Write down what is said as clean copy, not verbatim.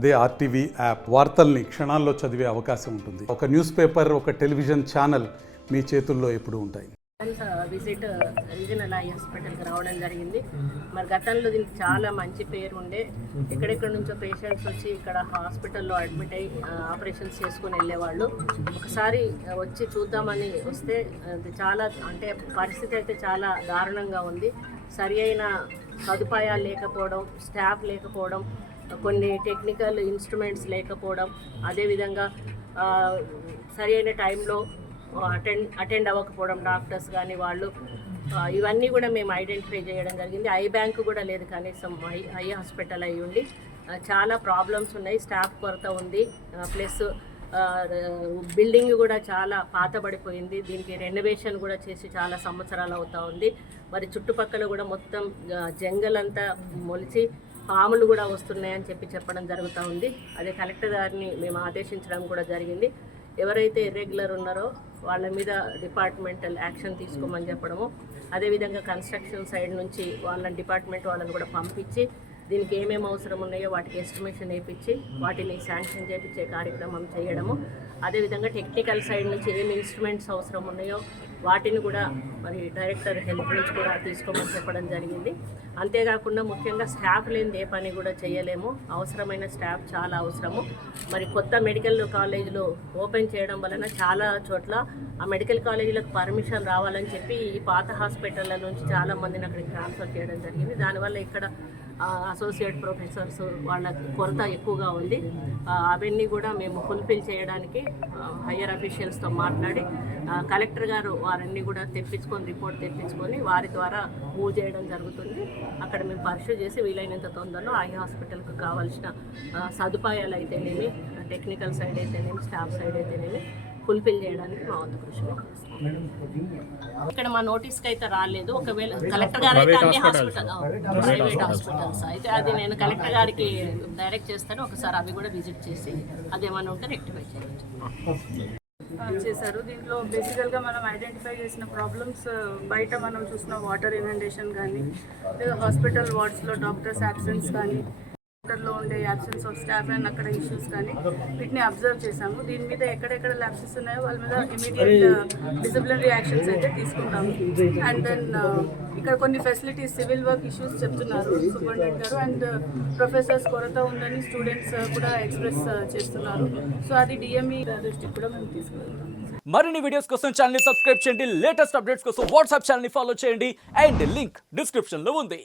అదే RTV app వార్తల్ని క్షణాల్లో చదివే అవకాశం ఉంటుంది. ఒక న్యూస్ పేపర్, ఒక టెలివిజన్ ఛానల్ మీ చేతుల్లో ఎప్పుడూ ఉంటాయి. విజిట్ రీజనల్ ఐ హాస్పిటల్కి రావడం జరిగింది. మరి గతంలో దీనికి చాలా మంచి పేరు ఉండే, ఎక్కడెక్కడ నుంచో పేషెంట్స్ వచ్చి ఇక్కడ హాస్పిటల్లో అడ్మిట్ అయ్యి ఆపరేషన్స్ చేసుకొని వెళ్ళేవాళ్ళు. ఒకసారి వచ్చి చూద్దామని వస్తే చాలా అంటే పరిస్థితి అయితే చాలా దారుణంగా ఉంది. సరి అయిన సదుపాయాలు లేకపోవడం, స్టాఫ్ లేకపోవడం, కొన్ని టెక్నికల్ ఇన్స్ట్రుమెంట్స్ లేకపోవడం, అదేవిధంగా సరి అయిన టైంలో అటెండ్ అవ్వకపోవడం డాక్టర్స్ కానీ వాళ్ళు, ఇవన్నీ కూడా మేము ఐడెంటిఫై చేయడం జరిగింది. ఐ బ్యాంక్ కూడా లేదు, కనీసం ఐ హాస్పిటల్ అయి ఉండి చాలా ప్రాబ్లమ్స్ ఉన్నాయి. స్టాఫ్ కొరత ఉంది, ప్లస్ బిల్డింగ్ కూడా చాలా పాతబడిపోయింది. దీనికి రెనోవేషన్ కూడా చేసి చాలా సంవత్సరాలు అవుతూ ఉంది. మరి చుట్టుపక్కల కూడా మొత్తం జంగల్ అంతా మొలిచి పాములు కూడా వస్తున్నాయని చెప్పడం జరుగుతూ ఉంది. అదే కలెక్టర్ గారిని మేము ఆదేశించడం కూడా జరిగింది. ఎవరైతే ఇర్రెగ్యులర్ ఉన్నారో వాళ్ళ మీద డిపార్ట్మెంటల్ యాక్షన్ తీసుకోమని చెప్పడము, అదేవిధంగా కన్స్ట్రక్షన్ సైడ్ నుంచి డిపార్ట్మెంట్ వాళ్ళని కూడా పంపించి దీనికి ఏమేమి అవసరం ఉన్నాయో వాటికి ఎస్టిమేషన్ వేయించి వాటిని శాంక్షన్ చేయించే కార్యక్రమం చేయడము, అదేవిధంగా టెక్నికల్ సైడ్ నుంచి ఏమి ఇన్స్ట్రుమెంట్స్ అవసరం ఉన్నాయో వాటిని కూడా మరి డైరెక్టర్ హెల్త్ నుంచి కూడా తీసుకోమని చెప్పడం జరిగింది. అంతేకాకుండా ముఖ్యంగా స్టాఫ్ లేని ఏ పని కూడా చేయలేము, అవసరమైన స్టాఫ్ చాలా అవసరము. మరి కొత్త మెడికల్ కాలేజీలు ఓపెన్ చేయడం వలన చాలా చోట్ల ఆ మెడికల్ కాలేజీలకు పర్మిషన్ రావాలని చెప్పి ఈ పాత హాస్పిటళ్ళ నుంచి చాలామందిని అక్కడికి ట్రాన్స్ఫర్ చేయడం జరిగింది. దానివల్ల ఇక్కడ అసోసియేట్ ప్రొఫెసర్స్ వాళ్ళ కొరత ఎక్కువగా ఉంది. అవన్నీ కూడా మేము ఫుల్ఫిల్ చేయడానికి హయ్యర్ అఫీషియల్స్తో మాట్లాడి కలెక్టర్ గారు వారన్నీ కూడా రిపోర్ట్ తెప్పించుకొని వారి ద్వారా మూవ్ చేయడం జరుగుతుంది. అక్కడ మేము పర్ష్యూ చేసి వీలైనంత తొందరలో ఐ హాస్పిటల్కి కావాల్సిన సదుపాయాలు అయితేనేమి, టెక్నికల్ సైడ్ అయితేనేమి, స్టాఫ్ సైడ్ అయితేనేమి ఫుల్ఫిల్ చేయడానికి మా వంతు కృషి చేస్తాం. ఇక్కడ మా నోటీస్కి అయితే రాలేదు. ఒకవేళ కలెక్టర్ గారు అయితే అన్ని ప్రైవేట్ హాస్పిటల్స్ అయితే అది నేను కలెక్టర్ గారికి డైరెక్ట్ చేస్తాను. ఒకసారి అవి కూడా విజిట్ చేసి అదేమన్నా ఉంటే రెక్టిఫై చేశారు. దీంట్లో బేసికల్గా మనం ఐడెంటిఫై చేసిన ప్రాబ్లమ్స్ బయట మనం చూసిన వాటర్ ఇనండేషన్ కానీ, హాస్పిటల్ వార్డ్స్లో డాక్టర్స్ యాబ్సెన్స్ కానీ, లో ఉండే యాబ్సెన్స్ ఆఫ్ స్టాఫ్ అండ్ అక్కడ ఇష్యూస్ కానీ వీటిని అబ్జర్వ్ చేసాము. దీని మీద ఎక్కడెక్కడ ల్యాబ్సెస్ ఉన్నాయో వాళ్ళ మీద ఇమీడియట్ డిసిప్లినరీ యాక్షన్స్ అయితే తీసుకుంటాము. అండ్ దెన్ ఇక్కడ కొన్ని ఫెసిలిటీస్, సివిల్ వర్క్ ఇష్యూస్ చెప్తున్నారు సూపరింటెండెంట్ గారు, అండ్ ప్రొఫెసర్స్ కొరత ఉందని స్టూడెంట్స్ కూడా ఎక్స్ప్రెస్ చేస్తున్నారు. సో అది డిఎంఈ దృష్టికి కూడా మేము తీసుకెళ్తాం. మరిన్ని వీడియోస్ కోసం ఛానల్ ని సబ్స్క్రైబ్ చేయండి, లేటెస్ట్ అప్డేట్స్ కోసం వాట్సాప్ ఛానల్ ని ఫాలో చేయండి, అండ్ లింక్ డిస్క్రిప్షన్ లో ఉంది.